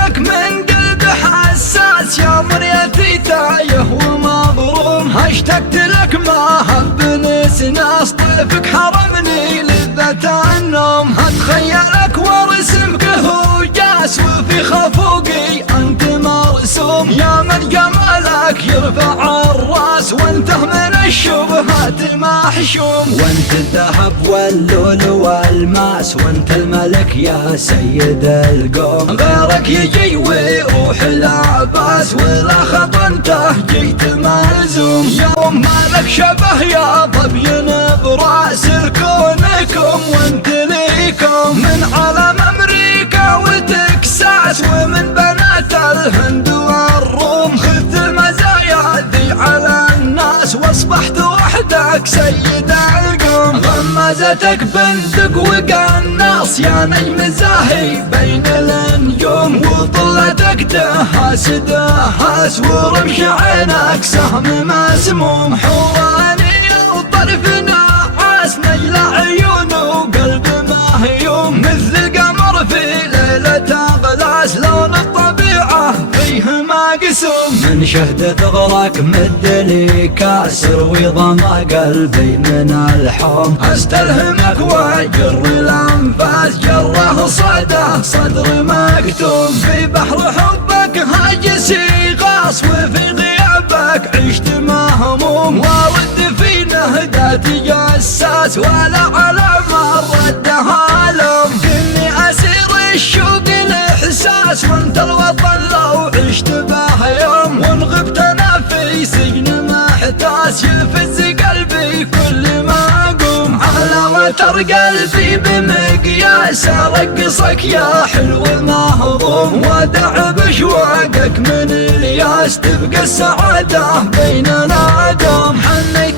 لك من قلب حساس يا مريتي تايه ومظلوم، اشتقت لك ما هب نسناس طيفك حرمني لذة النوم، اتخيلك وارسمك هو جاس وفي خفوقي انت مرسوم، يا من جمالك يرفع الراس وانت من الشبهات محشوم، وانت الذهب واللؤلؤ والماس وانت الملك يا سيد القوم، غيرك يجي ويروح لا باس ولا خطنته جيت ملزوم، يوم مالك شبه يا ظبي براس كونكم وانت ليكم، من علم امريكا وتكساس ومن بنات الهند والروم، خذت المزايا ذي على الناس واصبحت وحدك سيد القوم، غمزتك بندق وقناص يا نجم زاهي بين النجوم، وطلتك دهاس دهاس ورمش عينك سهم مسموم، حوراني وطرف نعاس نجل عيون وقلب مهيوم، مثل القمر في ليلة غلاس لون الطبيعة فيه مقسوم، من شهد ثغرك مد لي كاس روي ظما قلبي من الحوم، استلهمك واجر الانفاس جره صدى صدر مكتوم، في بحر حبك هاجسي غاص وفي غيابك عشت مهموم، وارد في نهدات جساس ولا على مر ردها لوم، كني اسير الشوق الاحساس وانت الوطن لو عشت به يوم، وان غبت انا في سجن محتاس يلفز قلبي كل ما اقوم، على وتر قلبي بمقياس ارقصك يا حلو مهضوم، ودع بشواقك من الياس تبقى السعاده بيننا دوم، حني